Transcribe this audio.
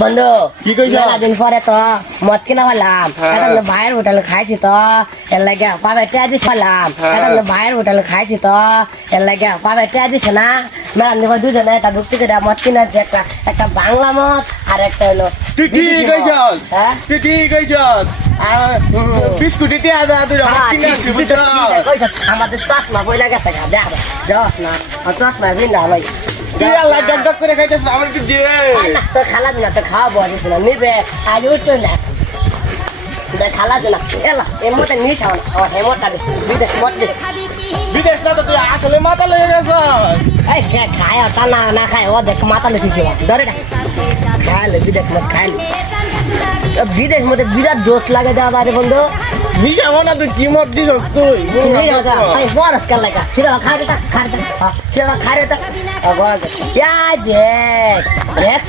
বন্ধু কি কইছ? দিন পরে তো মদ কিনা হলাম এটা ভাইয়ের হোটেলে খাইছি তো এর লাগে পাবে টিয়া দিছি হলাম এটা ভাইয়ের হোটেলে খাইছি তো এর লাগে পাবে টিয়া দিছে না মেলা নিব দুজনে এটা ঢুকতে করে মদ কিনা একটা একটা বাংলা মদ আর একটা হলো তুই ঠিক কইছ হ্যাঁ তুই ঠিক কইছ বিস্কুট টিয়া দা তুই কিনা বুঝছ আমাদের চশমা বইলা গেছে দেখ যাস না চশমা বিনা ভাই তুই আল্লাহ ডক ডক করে খাইতেছ আমার কি দে না তো খালা দিনা তো খাওয়া বসেছিল না নিবে আজ উঠছো না খালা দিনা এলা এর মধ্যে নিস আমার হেমরটা বিদেশ মত দে বিদেশ না তো তুই আসলে মাথা লেগে গেছ এই খায় ওটা না না খায় ও দেখ মাথা লেগে গেল ধরে না খাইলে বিদেশ মত খাইলে বিদেশ মধ্যে বিরাট জোশ লাগে দেওয়া বাড়ি বন্ধু মিশাবো না তুই কি মত দিছ তুই বরস কাল লাগা ফিরে খাড়ে তা ফিরে খাড়ে তা দেখ দেখ